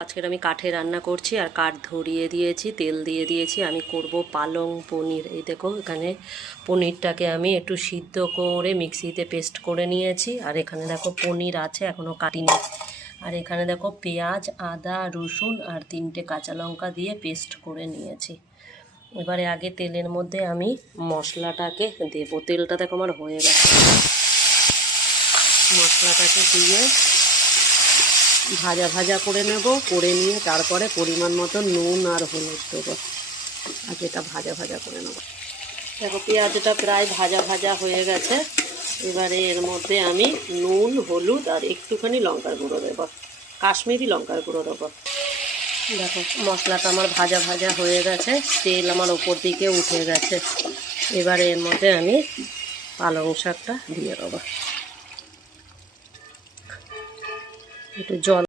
আজকের আমি কাঠে রান্না করছি আর কাঠ ধরিয়ে দিয়েছি, তেল দিয়ে দিয়েছি। আমি করব পালং পনির। এই দেখো, এখানে পনিরটাকে আমি একটু সিদ্ধ করে মিক্সিতে পেস্ট করে নিয়েছি। আর এখানে দেখো পনির আছে, এখনও কাটিনি। আর এখানে দেখো পেঁয়াজ, আদা, রসুন আর 3টে কাঁচা লঙ্কা দিয়ে পেস্ট করে নিয়েছি। এবারে আগে তেলের মধ্যে আমি মশলাটাকে দেবো। তেলটা দেখো আমার হয়ে গেছে। মশলাটাকে দিয়ে ভাজা ভাজা করে নেব, করে নিয়ে তারপরে পরিমাণ মতো নুন আর হলুদ দেবো। আগে এটা ভাজা ভাজা করে নেব। দেখো পেঁয়াজটা প্রায় ভাজা ভাজা হয়ে গেছে। এবারে এর মধ্যে আমি নুন, হলুদ আর একটুখানি লঙ্কার গুঁড়ো দেবো, কাশ্মীরি লঙ্কার গুঁড়ো দেবো। দেখো মশলাটা আমার ভাজা ভাজা হয়ে গেছে, তেল আমার ওপর দিকে উঠে গেছে। এবারে এর মধ্যে আমি পালং শাকটা দিয়ে দেবো। একটু জল